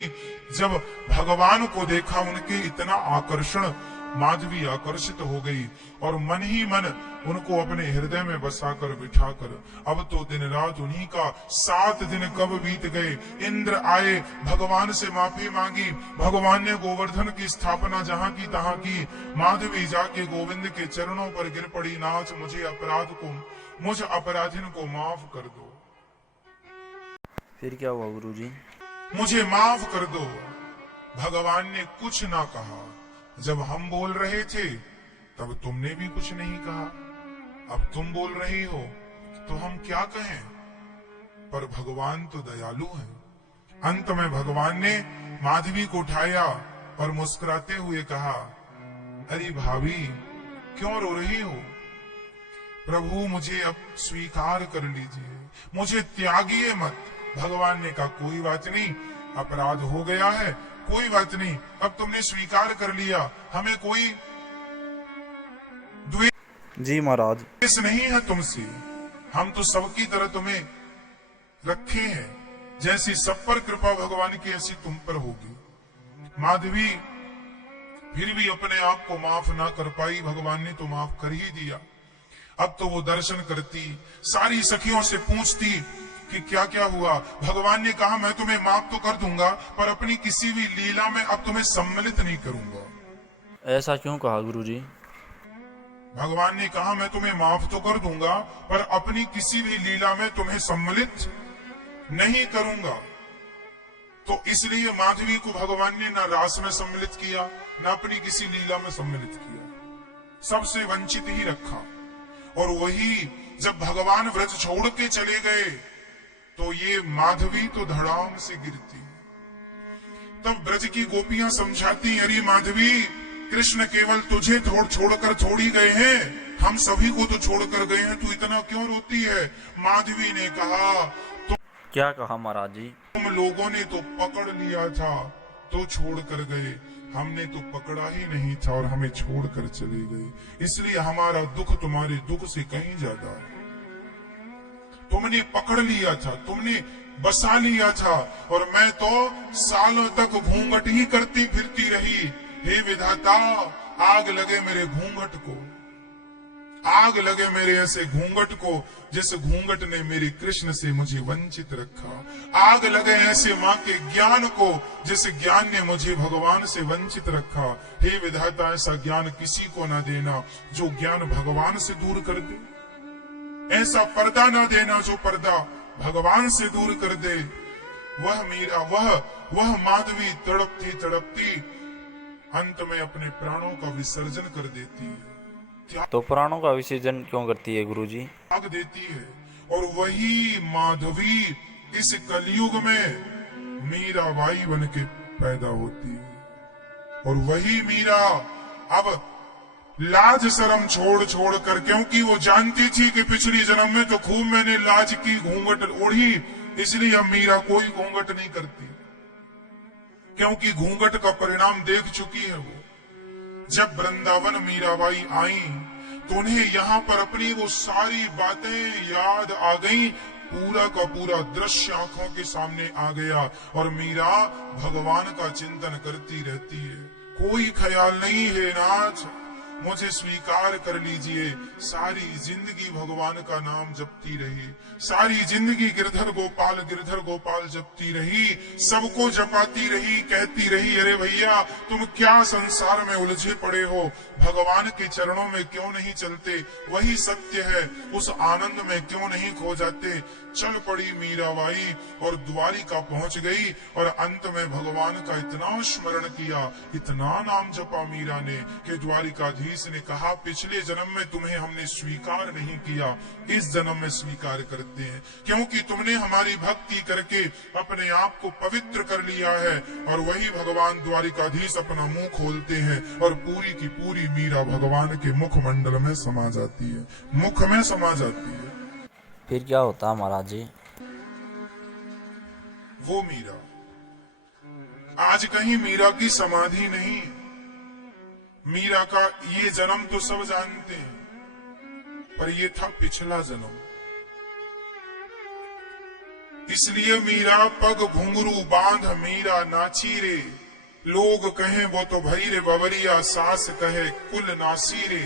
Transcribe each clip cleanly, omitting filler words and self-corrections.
जब भगवान को देखा उनके इतना आकर्षण, माधवी आकर्षित हो गई और मन ही मन उनको अपने हृदय में बसाकर बिठाकर अब तो दिन रात उन्हीं का 7 दिन कब बीत गए। इंद्र आए, भगवान से माफी मांगी, भगवान ने गोवर्धन की स्थापना जहां की तहां की। माधवी जाके गोविंद के चरणों पर गिर पड़ी, नाथ मुझ अपराधिन को माफ कर दो। फिर क्या हुआ गुरुजी? मुझे माफ कर दो। भगवान ने कुछ ना कहा। जब हम बोल रहे थे तब तुमने भी कुछ नहीं कहा, अब तुम बोल रही हो तो हम क्या कहें। पर भगवान तो दयालु हैं। अंत में भगवान ने माधवी को उठाया और मुस्कुराते हुए कहा, अरे भाभी क्यों रो रही हो। प्रभु मुझे अब स्वीकार कर लीजिए, मुझे त्यागिए मत। भगवान ने कहा, कोई बात नहीं, अपराध हो गया है, कोई बात नहीं, अब तुमने स्वीकार कर लिया, हमें कोई जी महाराज। द्वेष नहीं है तुमसे। हम तो सबकी तरह तुम्हें रखे हैं, जैसी सब पर कृपा भगवान की ऐसी तुम पर होगी। माधवी फिर भी अपने आप को माफ ना कर पाई, भगवान ने तो माफ कर ही दिया। अब तो वो दर्शन करती, सारी सखियों से पूछती कि क्या क्या हुआ। भगवान ने कहा, मैं तुम्हें माफ तो कर दूंगा पर अपनी किसी भी लीला में अब तुम्हें सम्मिलित नहीं करूंगा। ऐसा क्यों कहा गुरुजी? भगवान ने कहा, मैं तुम्हें माफ तो कर दूंगा पर अपनी किसी भी लीला में तुम्हें सम्मिलित नहीं करूंगा। तो इसलिए माधवी को भगवान ने ना रास में सम्मिलित किया, ना अपनी किसी लीला में सम्मिलित किया, सबसे वंचित ही रखा। और वही जब भगवान व्रज छोड़ के चले गए तो ये माधवी तो धड़ाम से गिरती। तब ब्रज की गोपियां समझाती, अरे माधवी कृष्ण केवल तुझे छोड़कर थोड़ी गए हैं, हम सभी को तो छोड़कर गए हैं, तू इतना क्यों रोती है। माधवी ने कहा, तो क्या कहा महाराज जी? तुम लोगों ने तो पकड़ लिया था तो छोड़कर गए, हमने तो पकड़ा ही नहीं था और हमें छोड़कर चले गए, इसलिए हमारा दुख तुम्हारे दुख से कहीं ज्यादा है। तुमने पकड़ लिया था, तुमने बसा लिया था और मैं तो सालों तक घूंघट ही करती फिरती रही। हे विधाता, आग लगे मेरे घूंघट को, आग लगे मेरे ऐसे घूंघट को जिस घूंघट ने मेरे कृष्ण से मुझे वंचित रखा। आग लगे ऐसे माँ के ज्ञान को जिस ज्ञान ने मुझे भगवान से वंचित रखा। हे विधाता, ऐसा ज्ञान किसी को ना देना जो ज्ञान भगवान से दूर कर दे, ऐसा पर्दा ना देना जो पर्दा भगवान से दूर कर दे। वह मीरा, वह माधवी तड़पती तड़पती अंत में अपने प्राणों का विसर्जन कर देती है। तो प्राणों का विसर्जन क्यों करती है गुरुजी? त्याग देती है। और वही माधवी इस कलयुग में मीराबाई बन के पैदा होती है। और वही मीरा अब लाज शर्म छोड़ कर, क्योंकि वो जानती थी कि पिछली जन्म में तो खूब मैंने लाज की, घूंघट ओढ़ी, इसलिए अब मीरा कोई घूंघट नहीं करती, क्योंकि घूंघट का परिणाम देख चुकी है वो। जब वृंदावन मीराबाई आई तो उन्हें यहाँ पर अपनी वो सारी बातें याद आ गई, पूरा का पूरा दृश्य आंखों के सामने आ गया और मीरा भगवान का चिंतन करती रहती है। कोई ख्याल नहीं है नाथ, मुझे स्वीकार कर लीजिए। सारी जिंदगी भगवान का नाम जपती रही, सारी जिंदगी गिरधर गोपाल जपती रही, सबको जपाती रही, कहती रही, अरे भैया तुम क्या संसार में उलझे पड़े हो, भगवान के चरणों में क्यों नहीं चलते, वही सत्य है, उस आनंद में क्यों नहीं खो जाते। चल पड़ी मीराबाई और द्वारिका पहुंच गई और अंत में भगवान का इतना स्मरण किया, इतना नाम जपा मीरा ने कि द्वारिकाधीश ने कहा, पिछले जन्म में तुम्हें हमने स्वीकार नहीं किया, इस जन्म में स्वीकार करते हैं, क्योंकि तुमने हमारी भक्ति करके अपने आप को पवित्र कर लिया है। और वही भगवान द्वारिकाधीश अपना मुंह खोलते हैं और पूरी की पूरी मीरा भगवान के मुखमंडल में समा जाती है, मुख में समा जाती है। फिर क्या होता महाराज जी? वो मीरा आज कहीं मीरा की समाधि नहीं, मीरा का ये जन्म तो सब जानते हैं पर ये था पिछला जन्म। इसलिए मीरा पग घुंघरू बांध मीरा नाची रे। लोग कहें वो तो भई रे बवरिया, सास कहे कुल नासी रे।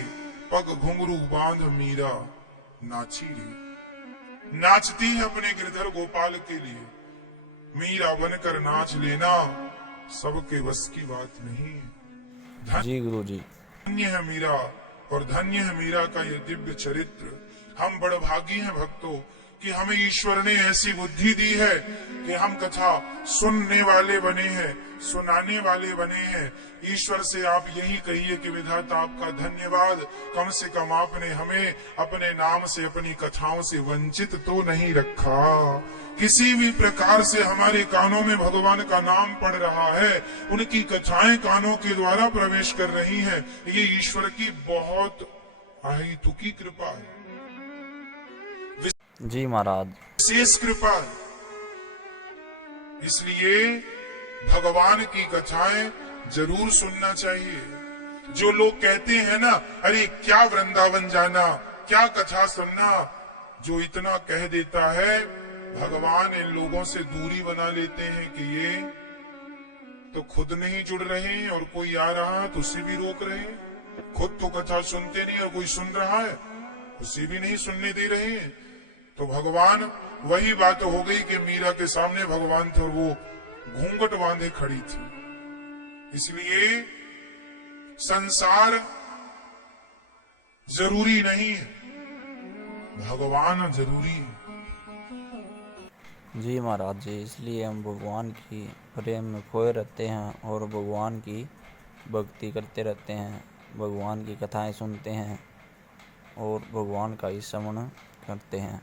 पग घुंघरू बांध मीरा नाची रे। नाचती है अपने गिरधर गोपाल के लिए। मीरा बनकर नाच लेना सबके बस की बात नहीं है। जी गुरु जी। धन्य है मीरा और धन्य है मीरा का ये दिव्य चरित्र। हम बड़भागी हैं भक्तों कि हमें ईश्वर ने ऐसी बुद्धि दी है कि हम कथा सुनने वाले बने हैं, सुनाने वाले बने हैं। ईश्वर से आप यही कहिए कि विधाता आपका धन्यवाद, कम से कम आपने हमें अपने नाम से, अपनी कथाओं से वंचित तो नहीं रखा। किसी भी प्रकार से हमारे कानों में भगवान का नाम पड़ रहा है, उनकी कथाएं कानों के द्वारा प्रवेश कर रही हैं। ये ईश्वर की बहुत अहेतुकी कृपा है, जी महाराज। विशेष कृपा है। इसलिए भगवान की कथाएं जरूर सुनना चाहिए। जो लोग कहते हैं ना, अरे क्या वृंदावन जाना, क्या कथा सुनना, जो इतना कह देता है, भगवान इन लोगों से दूरी बना लेते हैं कि ये तो खुद नहीं जुड़ रहे हैं और कोई आ रहा है तो उसे भी रोक रहे हैं। खुद तो कथा सुनते नहीं और कोई सुन रहा है उसे भी नहीं सुनने दे रहे हैं। तो भगवान, वही बात हो गई कि मीरा के सामने भगवान थे और वो घूंघट बांधे खड़ी थी। इसलिए संसार जरूरी नहीं है, भगवान जरूरी है। जी महाराज जी। इसलिए हम भगवान की प्रेम में खोए रहते हैं और भगवान की भक्ति करते रहते हैं, भगवान की कथाएं सुनते हैं और भगवान का ही स्मरण करते हैं।